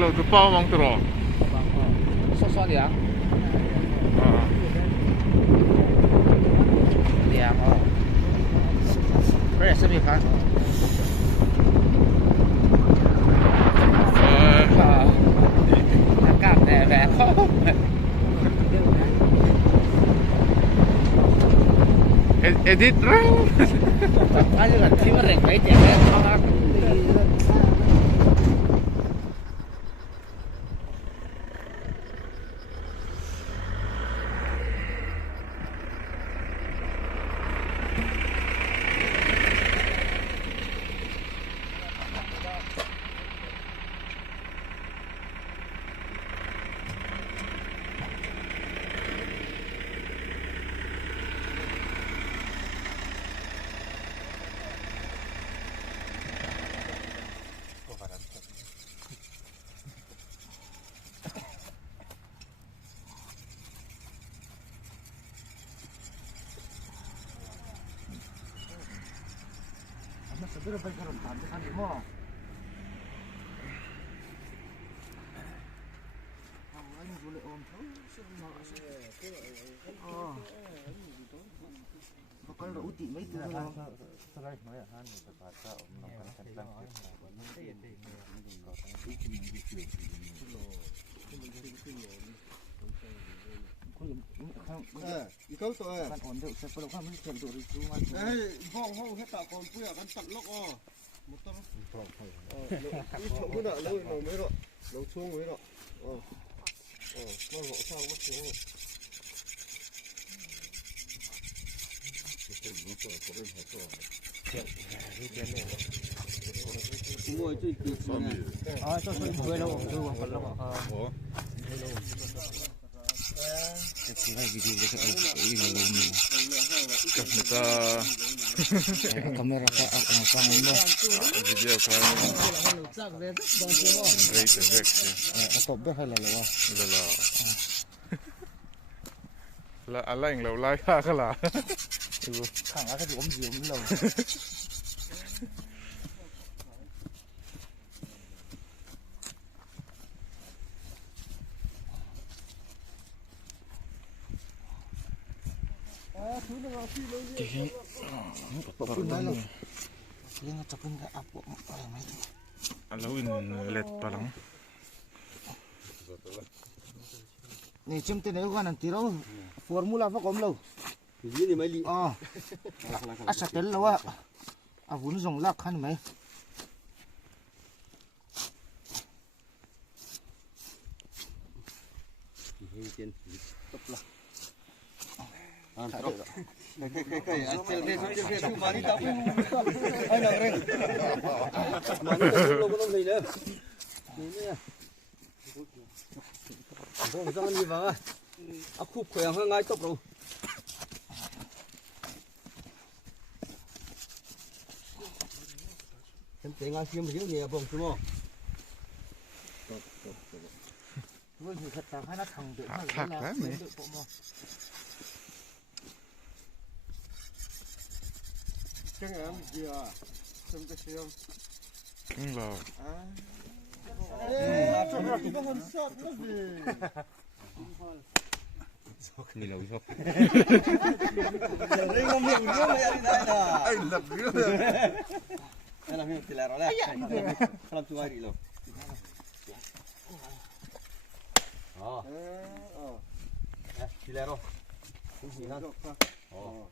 lo tu pau mang tro. So liang. Liang oh. Rồi sẽ bị phá. Cắt nè vẽ không. Edit rang. Aja kan timur reng baik ya. Segera pergi ke rumah, kan di mall. Awalnya boleh om tu, semua oh. Bakal ada uti, baik tu. Selain mana han, terpaksa om melakukan tentang Ikau tu kan on dek saya perlu kan mesti cek dulu rumah. Hong hết tạo còn punya kan tận lốc motor. Itu nak lalu mới rồi, lalu xuống mới rồi. Nó gõ sao mất xuống. Mua chơi tiệc nè. Cho chơi lâu, lâu còn lâu. Cái này video cái ini lâu nhiều. Kita Kamera apa ini? video kan. Great effect. Atau berhala lah. Lala. La ala yang lau lai ha ka la. Ibu kang ada di om lau. Alawin let pa lang. Nih cim tin ayo kan nanti raw formula apa kom lau. Ini mai li. Asa tel lawa. Abun zong lak kan mai. Top lah. Antro. Acel mari tahu. Ai nak reng. Mari tahu belum ni dah. Ini ya. Bông jangan ni bang. Aku koyang ngai top bro. Em tengah siam begini ni bông semua. Vừa thì thật là nó thằng được Lắm nhỉ. Chẳng em gì à? Xem cái siam. Lo. Iba kan shot lagi. Ni lâu không? Sering ngomong dia mai ada dah. Ai lap dia. Alam ni tilar olah. Salam tu hari lo. Tilar oh. Ini kan. Oh.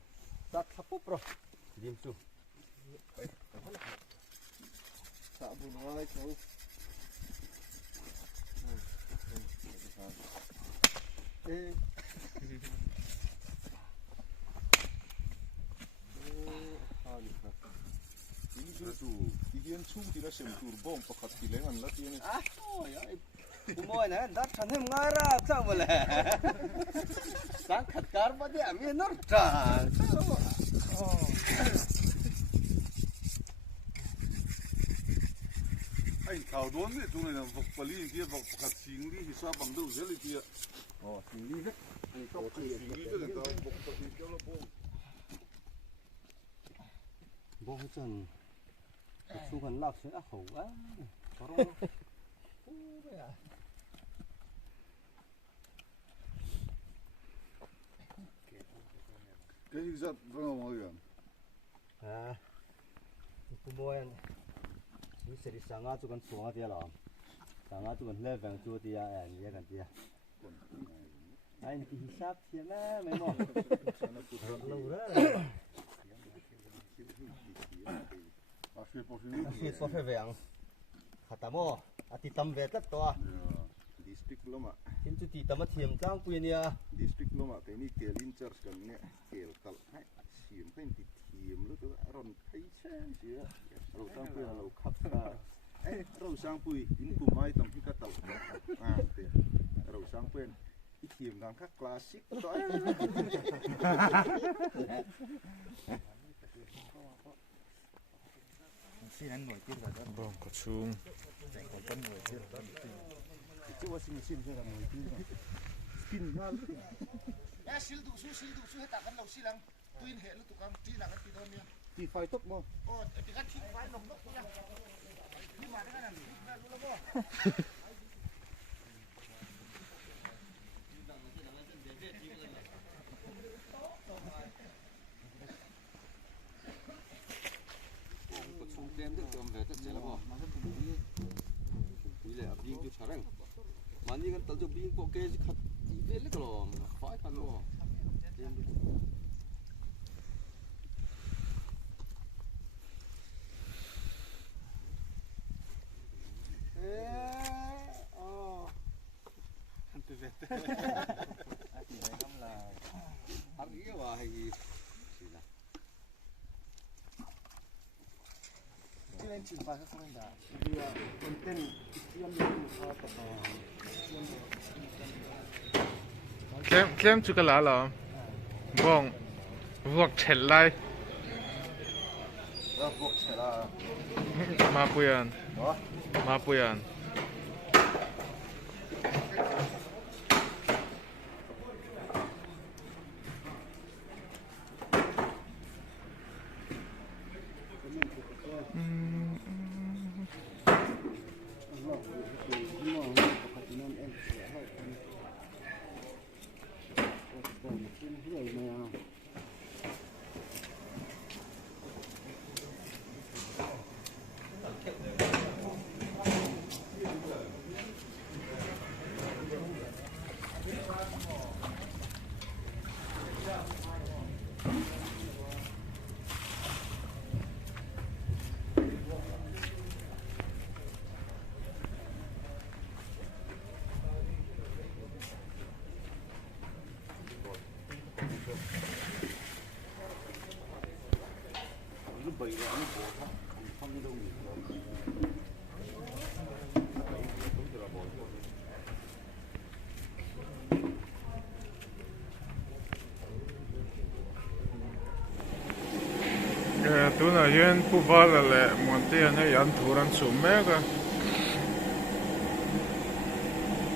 Tak apa bro. Dim tu. Tak bunuh tu. Iyan chung tila sem turbong pakat kilengan lat yan. Oh ya. Kumoy na dat kanem ngara sang boleh. Sang khatkar pati ami nor ta. Ai thảo đốn thì chúng này là vật pali kia vật pakat sing đi thì sao bằng đâu thế này kia. Sing li hết. Sing đi cái là vật pali kia nó bông. Bông chân. Su kan lak sen a khẩu á. cái gì rất vẫn là mọi người à cũng mua như sẽ đi sang ngã chỗ con xuống thì là sang ngã chỗ con lên vàng chỗ thì anh nhớ cái gì anh thì hisap thì mà mấy mỏ lâu đó Asyik sofa vàng khát mỏ ati tam về tất to district loma chính chú tí tam thiềm trang quy nia district loma cái này kelin church kan ne kel kal hai sim pen ti thiềm lu tu ron thấy chen gì á rồi sang pui là lâu khắp rồi sang pui in kum mai tam hi ka tàu te rồi sang pen ti thiềm gang khác classic to xin anh ngồi trên là đó bom có chung còn tân ngồi trên là đó chứว่าxin cho là người tin spin ra ya sil du su heta kan lo silang tuin he lu tukang ti na kan ti do mia thì phải tốc mà oh ti kan ti fai nong nok ya ni ma de kan na lu lo bo chung tem được cầm về tất sẽ là bỏ quý lệ biên cho charang mà như cái tàu cho biên bộ kê khát viết lấy cái lò phải khăn lò han tu vet ăn cái bà hay gì là ti len chin pa ka kan da dia konten yang itu kem chú cái lá là bom vọc chèn lại ra buộc sẽ là mà bùian mà bùian bầy là nó bỏ thắt không có đâu nhiều rồi tu na yun pu va la le monte na yan thuran sum me ka